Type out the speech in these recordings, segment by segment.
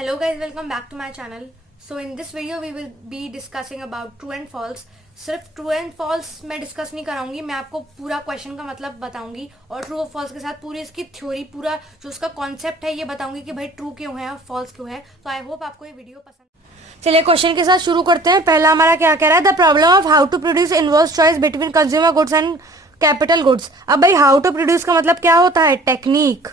Hello guys, welcome back to my channel. So in this video we will be discussing about true and false. सिर्फ true and false मैं discuss नहीं कराऊंगी, मैं आपको पूरा question का मतलब बताऊंगी और ट्रू और फॉल्स के साथ पूरी इसकी थ्योरी, पूरा जो उसका कॉन्सेप्ट है ये बताऊंगी कि भाई ट्रू क्यों है और फॉल्स क्यों है। तो आई होप आपको ये वीडियो पसंद। चलिए क्वेश्चन के साथ शुरू करते हैं। पहला हमारा क्या कह रहा है, the problem of how to produce inverse choice between consumer goods and capital goods. अब भाई हाउ टू प्रोड्यूस का मतलब क्या होता है, टेक्निक।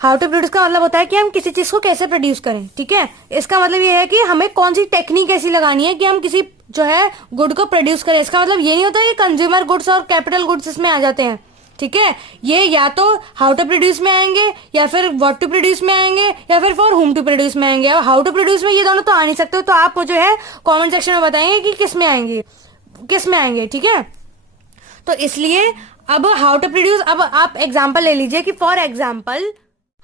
हाउ टू प्रोड्यूस का मतलब होता है कि हम किसी चीज को कैसे प्रोड्यूस करें, ठीक है। इसका मतलब ये है कि हमें कौन सी टेक्निक ऐसी लगानी है कि हम किसी जो है गुड को प्रोड्यूस करें। इसका मतलब ये नहीं होता कि कंज्यूमर गुड्स और कैपिटल गुड्स इसमें आ जाते हैं, ठीक है। ये या तो हाउ टू प्रोड्यूस में आएंगे या फिर व्हाट टू प्रोड्यूस में आएंगे या फिर फॉर होम टू प्रोड्यूस में आएंगे। और हाउ टू प्रोड्यूस में ये दोनों तो आ नहीं सकते, तो आप जो है कॉमेंट सेक्शन में बताएंगे कि किस में आएंगे, ठीक है। तो इसलिए अब हाउ टू प्रोड्यूस, अब आप एग्जाम्पल ले लीजिए कि फॉर एग्जाम्पल,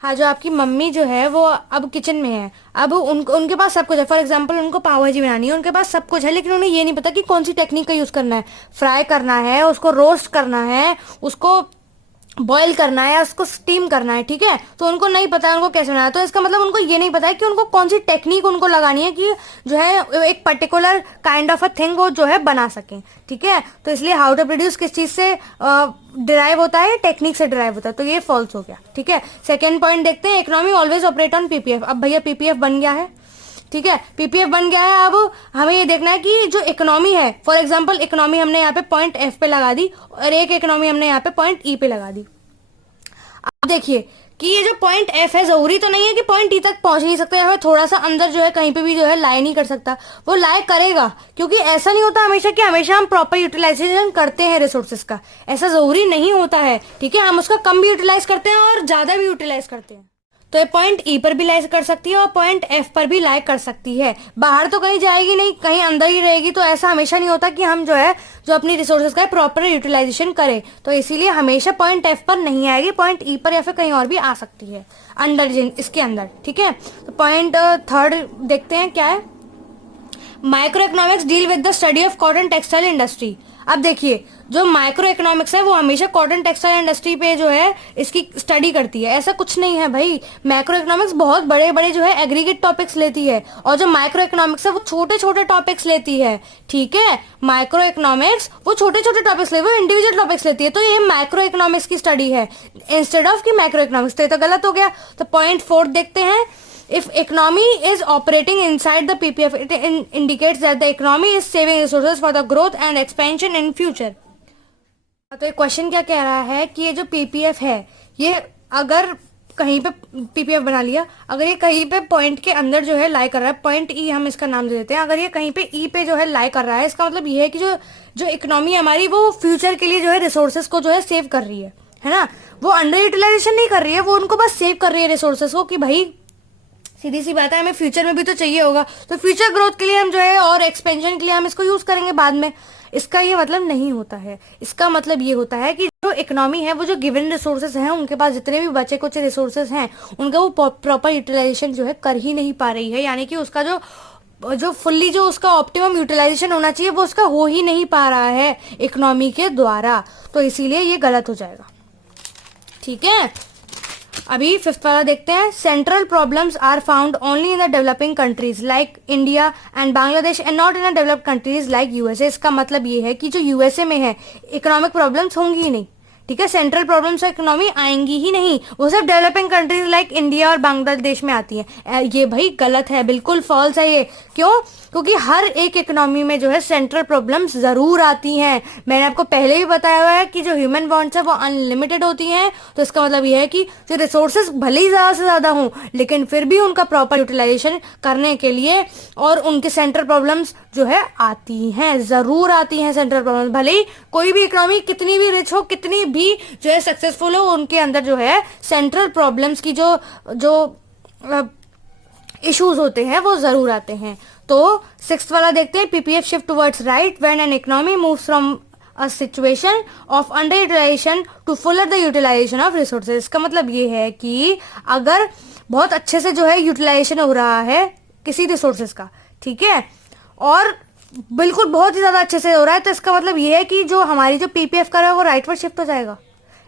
हाँ, जो आपकी मम्मी जो है वो अब किचन में है, अब उनके पास सब कुछ है। फॉर एग्जांपल उनको पाव भाजी बनानी है, उनके पास सब कुछ है, लेकिन उन्हें ये नहीं पता कि कौन सी टेक्निक का यूज करना है। फ्राई करना है, उसको रोस्ट करना है, उसको बॉईल करना है या उसको स्टीम करना है, ठीक है। तो उनको नहीं पता है उनको कैसे बनाना है। तो इसका मतलब उनको ये नहीं पता है कि उनको कौन सी टेक्निक उनको लगानी है कि जो है एक particular kind of a thing वो जो है बना सकें, ठीक है। तो इसलिए हाउ टू प्रोड्यूस किस चीज से डिराइव होता है, टेक्निक से डिराइव होता है। तो ये फॉल्स हो गया, ठीक है। सेकेंड पॉइंट देखते हैं, economy always operate on PPF. अब भैया पीपीएफ बन गया है, ठीक है, पीपीएफ बन गया है। अब हमें ये देखना है कि जो इकोनॉमी है, फॉर एग्जांपल इकोनॉमी हमने यहाँ पे पॉइंट एफ पे लगा दी और एक इकोनॉमी हमने यहाँ पे पॉइंट ई पे लगा दी। अब देखिए कि ये जो पॉइंट एफ है, जरूरी तो नहीं है कि पॉइंट ई तक पहुंच नहीं सकता, या फिर थोड़ा सा अंदर जो है कहीं पे भी जो है लाई नहीं कर सकता। वो लाई करेगा, क्योंकि ऐसा नहीं होता हमेशा कि हमेशा हम प्रॉपर यूटिलाइजेशन करते हैं रिसोर्सेज का, ऐसा जरूरी नहीं होता है, ठीक है। हम उसका कम भी यूटिलाइज करते हैं और ज्यादा भी यूटिलाइज करते हैं। तो ये पॉइंट ई पर भी लाई कर सकती है और पॉइंट एफ पर भी लाई कर सकती है। बाहर तो कहीं जाएगी नहीं, कहीं अंदर ही रहेगी। तो ऐसा हमेशा नहीं होता कि हम जो है जो अपनी रिसोर्सेज का प्रॉपर यूटिलाइजेशन करें। तो इसीलिए हमेशा पॉइंट एफ पर नहीं आएगी, पॉइंट ई पर या फिर कहीं और भी आ सकती है अंदर, इसके अंदर, ठीक है। तो पॉइंट थर्ड देखते हैं क्या है, micro economics deal with the study of cotton textile industry. अब देखिए जो माइक्रो इकोनॉमिक्स है वो हमेशा कॉटन टेक्सटाइल इंडस्ट्री पे जो है इसकी स्टडी करती है, ऐसा कुछ नहीं है भाई। मैक्रो इकोनॉमिक्स बहुत बड़े बड़े जो है एग्रीगेट टॉपिक्स लेती है और जो माइक्रो इकोनॉमिक्स है वो छोटे छोटे टॉपिक्स लेती है, ठीक है। माइक्रो इकोनॉमिक्स वो छोटे छोटे टॉपिक्स लेती है, वो इंडिविजुअल टॉपिक्स लेती है। तो ये माइक्रो इकोनॉमिक्स की स्टडी है इंस्टेड ऑफ की मैक्रो इकोनॉमिक्स। तो ये तो गलत हो गया। तो पॉइंट फोर्थ देखते हैं, if economy is operating inside the PPF, it indicates that the economy is saving resources for the growth and expansion in future. तो ये क्वेश्चन क्या कह रहा है कि ये जो पीपीएफ है, ये अगर कहीं पे पीपीएफ बना लिया, अगर ये कहीं पे पॉइंट के अंदर जो है लाई कर रहा है, पॉइंट ई हम इसका नाम दे देते हैं, अगर ये कहीं पे ई पे जो है लाई कर रहा है, इसका मतलब ये है कि जो इकोनॉमी हमारी वो फ्यूचर के लिए जो है रिसोर्सेज को जो है सेव कर रही है ना। वो अंडर यूटिलाइजेशन नहीं कर रही है, वो उनको बस सेव कर रही है रिसोर्सेज को कि भाई सीधी सी बात है हमें फ्यूचर में भी तो चाहिए होगा, तो फ्यूचर ग्रोथ के लिए हम जो है और एक्सपेंशन के लिए हम इसको यूज करेंगे बाद में। इसका ये मतलब नहीं होता है। इसका मतलब ये होता है कि जो इकोनॉमी है वो जो गिवन रिसोर्सेज हैं, उनके पास जितने भी बचे कुछ रिसोर्सेज हैं उनका वो प्रॉपर यूटिलाइजेशन जो है कर ही नहीं पा रही है, यानी कि उसका जो फुल्ली जो उसका ऑप्टिमम यूटिलाइजेशन होना चाहिए वो उसका हो ही नहीं पा रहा है इकोनॉमी के द्वारा। तो इसीलिए ये गलत हो जाएगा, ठीक है। अभी फिफ्थ वाला देखते हैं, central problems are found only in the developing countries like India and Bangladesh and not in the developed countries like USA. इसका मतलब ये है कि जो यूएसए में है इकोनॉमिक प्रॉब्लम्स होंगी ही नहीं, ठीक है। सेंट्रल प्रॉब्लम्स इकोनॉमी आएंगी ही नहीं, वो सिर्फ डेवलपिंग कंट्रीज लाइक इंडिया और बांग्लादेश में आती है। ये भाई गलत है, बिल्कुल फॉल्स है ये। क्यों? क्योंकि हर एक इकोनॉमी में जो है सेंट्रल प्रॉब्लम्स जरूर आती हैं। मैंने आपको पहले भी बताया हुआ है कि जो ह्यूमन वांट्स है वो अनलिमिटेड होती हैं। तो इसका मतलब ये है कि जो रिसोर्सेज भले ही ज्यादा से ज्यादा हों, लेकिन फिर भी उनका प्रॉपर यूटिलाइजेशन करने के लिए और उनके सेंट्रल प्रॉब्लम्स जो है आती हैं, जरूर आती हैं सेंट्रल प्रॉब्लम्स। भले ही कोई भी इकोनॉमी कितनी भी रिच हो, कितनी भी जो है सक्सेसफुल हो, उनके अंदर जो है सेंट्रल प्रॉब्लम्स की जो इश्यूज होते हैं वो जरूर आते हैं। तो सिक्स्थ वाला देखते हैं, PPF shift towards right when an economy moves from a situation of under utilization to fuller the utilization of resources. इसका मतलब ये है कि अगर बहुत अच्छे से जो है यूटिलाइजेशन हो रहा है किसी रिसोर्सेज का, ठीक है, और बिल्कुल बहुत ही ज्यादा अच्छे से हो रहा है, तो इसका मतलब ये है कि जो हमारी जो पीपीएफ कर रहा है वो राइट वर्ड शिफ्ट हो जाएगा।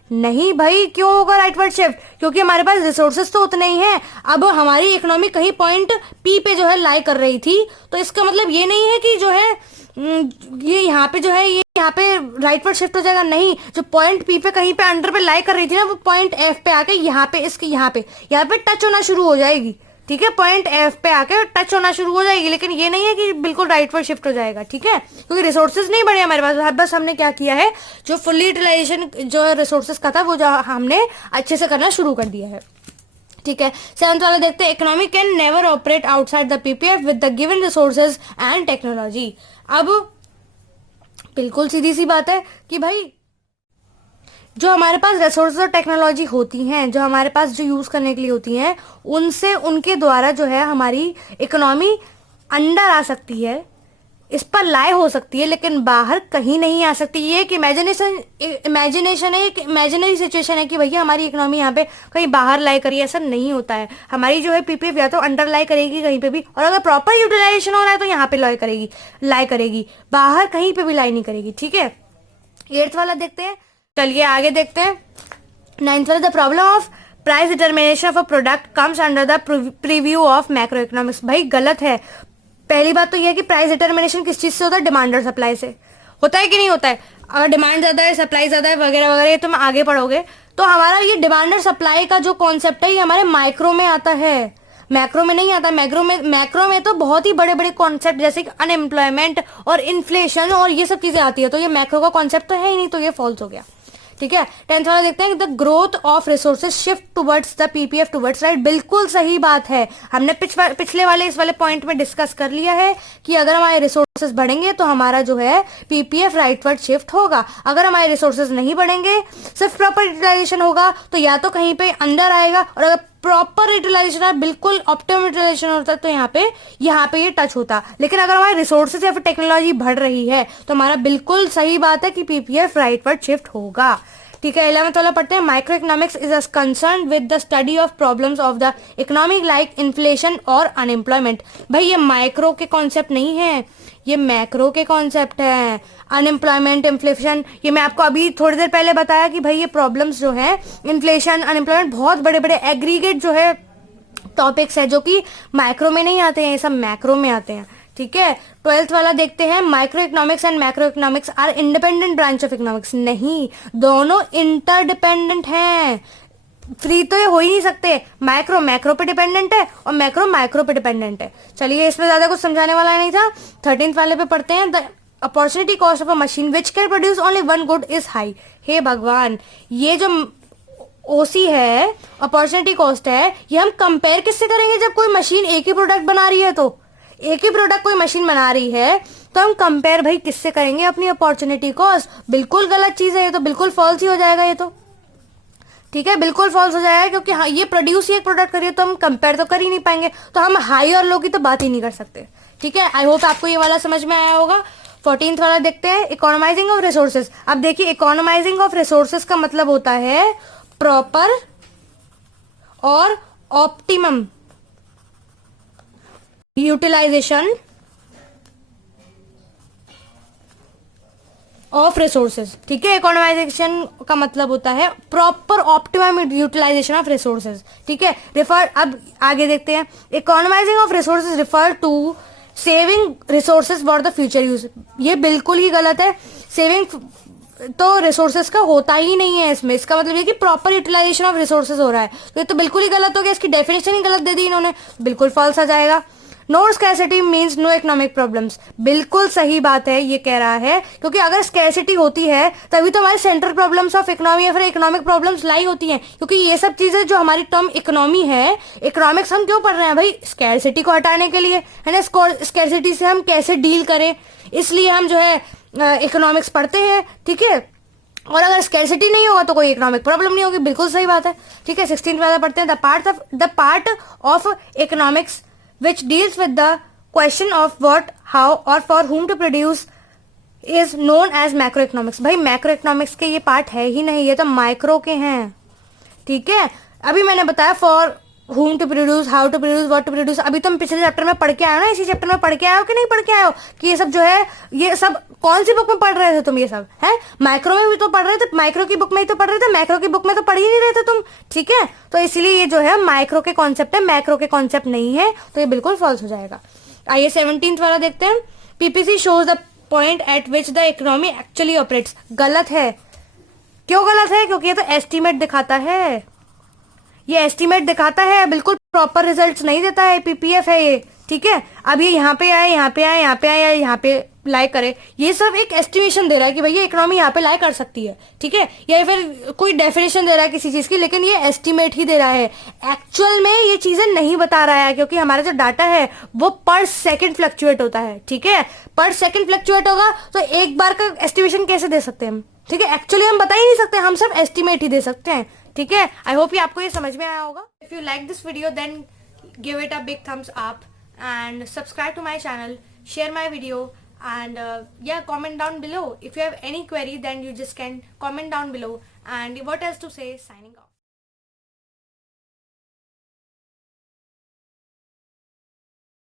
नहीं भाई, क्यों होगा राइटवर्ड शिफ्ट? क्योंकि हमारे पास रिसोर्सेज तो उतने ही हैं। अब हमारी इकोनॉमी कहीं पॉइंट पी पे जो है लाई कर रही थी, तो इसका मतलब ये नहीं है कि जो है ये यहाँ पे जो है ये यहाँ पे राइटवर्ड शिफ्ट हो जाएगा। नहीं, जो पॉइंट पी पे कहीं पे अंडर पे लाई कर रही थी ना, वो पॉइंट एफ पे आके यहाँ पे इसके यहाँ पे टच होना शुरू हो जाएगी। ठीक है, पॉइंट एफ पे आके टच होना शुरू हो जाएगी, लेकिन ये नहीं है कि बिल्कुल राइटवर्ड शिफ्ट हो जाएगा। ठीक है, क्योंकि रिसोर्सेज नहीं बढ़े हमारे पास, बस हमने क्या किया है, जो फुल्ली यूटिलाइजेशन जो रिसोर्सेज का था वो जो हमने अच्छे से करना शुरू कर दिया है। ठीक है, सेवंथ वाला देखते हैं, economy can never operate outside the PPF with the given resources and technology. अब बिल्कुल सीधी सी बात है कि भाई जो हमारे पास रिसोर्सेज और टेक्नोलॉजी होती हैं, जो हमारे पास जो यूज करने के लिए होती हैं, उनसे उनके द्वारा जो है हमारी इकोनॉमी अंडर आ सकती है, इस पर लाए हो सकती है, लेकिन बाहर कहीं नहीं आ सकती। ये एक इमेजिनेशन है, एक इमेजिनरी सिचुएशन है कि भैया हमारी इकोनॉमी यहाँ पे कहीं बाहर लाई करी, ऐसा नहीं होता है। हमारी जो है पीपीएफ या तो अंडर लाई करेगी कहीं पे भी, और अगर प्रॉपर यूटिलाइजेशन हो रहा है तो यहाँ पे लाई करेगी, बाहर कहीं पे भी लाई नहीं करेगी। ठीक है, 8th वाला देखते हैं, चलिए आगे देखते हैं। 9th वाला, the problem of price determination of a product comes under the preview of macro economics. भाई गलत है। पहली बात तो यह है कि प्राइस डिटर्मिनेशन किस चीज से होता है? डिमांड और सप्लाई से होता है कि नहीं होता है? अगर डिमांड ज्यादा है, सप्लाई ज्यादा है, वगैरह वगैरह, ये तुम आगे पढ़ोगे। तो हमारा ये डिमांड और सप्लाई का जो कॉन्सेप्ट है, ये हमारे माइक्रो में आता है, मैक्रो में नहीं आता। मैक्रो में तो बहुत ही बड़े बड़े कॉन्सेप्ट जैसे कि अनएम्प्लॉयमेंट और इन्फ्लेशन और ये सब चीजें आती है, तो ये मैक्रो का कॉन्सेप्ट तो है ही नहीं, तो ये फॉल्स हो गया। ठीक है, 10th वाला देखते हैं, the growth of resources shift towards the PPF towards right. बिल्कुल सही बात है, हमने पिछले वाले इस वाले पॉइंट में डिस्कस कर लिया है कि अगर हमारे रिसोर्सेज बढ़ेंगे तो हमारा जो है पीपीएफ राइटवर्ड शिफ्ट होगा। अगर हमारे रिसोर्सेज नहीं बढ़ेंगे, सिर्फ प्रॉपर यूटिलाइजेशन होगा, तो या तो कहीं पे अंदर आएगा, और अगर प्रॉपर यूटिलाइजेशन है, बिल्कुल ऑप्टिमम यूटिलाइजेशन होता है, तो यहाँ पे ये टच होता। लेकिन अगर हमारे रिसोर्सेज या फिर टेक्नोलॉजी बढ़ रही है तो हमारा बिल्कुल सही बात है कि पीपीएफ राइटवर्ड शिफ्ट होगा। ठीक है, 11th वाला पढ़ते हैं, micro economics is concern with the study of problems of the economic like inflation और अनएम्प्लॉयमेंट। भाई ये माइक्रो के कॉन्सेप्ट नहीं है, ये मैक्रो के कॉन्सेप्ट है। अनएम्प्लॉयमेंट, इन्फ्लेशन, ये मैं आपको अभी थोड़ी देर पहले बताया कि भाई ये प्रॉब्लम्स जो है, इन्फ्लेशन, अनएम्प्लॉयमेंट, बहुत बड़े बड़े एग्रीगेट जो है टॉपिक्स है, जो कि माइक्रो में नहीं आते हैं, ये सब मैक्रो में आते हैं। ठीक है, 12th वाला देखते हैं, micro economics and macro economics are independent branch of economics. नहीं, दोनों इंटरडिपेंडेंट हैं, फ्री तो ये हो ही नहीं सकते। माइक्रो मैक्रो पे डिपेंडेंट है और मैक्रो माइक्रो पे डिपेंडेंट है। चलिए, इसमें ज्यादा कुछ समझाने वाला नहीं था। 13th वाले पे पढ़ते हैं, the opportunity cost of a machine which can produce only one good is high. हे भगवान, ये जो ओसी है, अपॉर्चुनिटी कॉस्ट है, ये हम कंपेयर किससे करेंगे? जब कोई मशीन एक ही प्रोडक्ट बना रही है, तो एक ही प्रोडक्ट कोई मशीन बना रही है तो हम कंपेयर भाई किससे करेंगे? अपनी अपॉर्चुनिटी कॉस्ट। बिल्कुल गलत चीज है ये, तो बिल्कुल फॉल्स ही हो जाएगा ये तो। ठीक है, बिल्कुल फॉल्स हो जाएगा, क्योंकि हाँ, ये प्रोड्यूस ही एक प्रोडक्ट करिए तो हम कंपेयर तो कर ही नहीं पाएंगे, तो हम हाई और लो की तो बात ही नहीं कर सकते। ठीक है, आई होप आपको ये वाला समझ में आया होगा। 14th वाला देखते हैं, इकोनोमाइजिंग ऑफ रिसोर्सेज। अब देखिए, इकोनोमाइजिंग ऑफ रिसोर्सेज का मतलब होता है प्रॉपर और ऑप्टिमम यूटिलाइजेशन ऑफ रिसोर्सेज। ठीक है, इकोनोमाइजेशन का मतलब होता है proper optimum utilisation of resources. ठीक है, अब आगे देखते हैं, economising of resources refer to saving resources for the future use. ये बिल्कुल ही गलत है। सेविंग तो रिसोर्सेज का होता ही नहीं है इसमें, इसका मतलब ये कि प्रॉपर यूटिलाइजेशन ऑफ रिसोर्सेज हो रहा है, तो ये तो बिल्कुल ही गलत हो गया। इसकी डेफिनेशन ही गलत दे दी इन्होंने, बिल्कुल फॉल्स आ जाएगा। No scarcity means no economic problems. बिल्कुल सही बात है, ये कह रहा है, क्योंकि अगर स्कैरसिटी होती है तभी तो हमारे सेंट्रल प्रॉब्लम्स ऑफ इकोनॉमी या फिर इकोनॉमिक प्रॉब्लम्स लाई होती हैं, क्योंकि ये सब चीजें जो हमारी टर्म इकोनॉमी है, इकोनॉमिक्स हम क्यों पढ़ रहे हैं भाई? स्कैरसिटी को हटाने के लिए, है ना। स्कैरसिटी से हम कैसे डील करें, इसलिए हम जो है इकोनॉमिक्स पढ़ते हैं। ठीक है, और अगर स्कैरसिटी नहीं होगा तो कोई इकोनॉमिक प्रॉब्लम नहीं होगी, बिल्कुल सही बात है। ठीक है, 16th वाला पढ़ते हैं, the part of economics which deals with the question of what, how or for whom to produce is known as macroeconomics। भाई मैक्रोइकोनॉमिक्स के ये पार्ट है ही नहीं, ये तो माइक्रो के हैं। ठीक है, अभी मैंने बताया for whom to produce, how to produce, what to produce। अभी तुम पिछले चैप्टर में पढ़ के आए हो ना, इसी चैप्टर में पढ़ के आए हो कि नहीं पढ़ के आए हो कि ये सब जो है, ये सब कौन सी बुक में पढ़ रहे थे तुम? ये सब है माइक्रो में भी तो पढ़ रहे थे, माइक्रो की बुक में ही तो पढ़ रहे थे, मैक्रो की बुक में तो पढ़ ही नहीं रहे थे तुम, ठीक है? तो इसलिए ये जो है माइक्रो के कॉन्सेप्ट है, मैक्रो के कॉन्सेप्ट नहीं है, तो ये बिल्कुल फॉल्स हो जाएगा। आइए 17th वाला देखते हैं। PPC shows the point eight which the economy actually operates. गलत है। क्यों गलत है? क्योंकि ये तो एस्टीमेट दिखाता है, ये एस्टीमेट दिखाता है, बिल्कुल प्रॉपर रिजल्ट्स नहीं देता है। पीपीएफ है ये, ठीक है? अब ये यहाँ पे आए, यहाँ पे आए, यहाँ पे आए, या यहाँ पे लाई करे, ये सब एक एस्टिमेशन दे रहा है कि भैया इकोनॉमी यहाँ पे लाई कर सकती है, ठीक है? या फिर कोई डेफिनेशन दे रहा है किसी चीज की, लेकिन ये एस्टिमेट ही दे रहा है। एक्चुअल में ये चीजें नहीं बता रहा है, क्योंकि हमारा जो डाटा है वो पर सेकंड फ्लक्चुएट होता है, ठीक है? पर सेकंड फ्लक्चुएट होगा तो एक बार का एस्टिमेशन कैसे दे सकते हैं हम, ठीक है? एक्चुअली हम बता ही नहीं सकते, हम सब एस्टिमेट ही दे सकते हैं, ठीक है? आई होप ये आपको ये समझ में आया होगा। If you like this video then give it a big thumbs up and subscribe to my channel, share my video, and yeah, comment down below. If you have any query, then you just can comment down below. And what else to say? Signing off.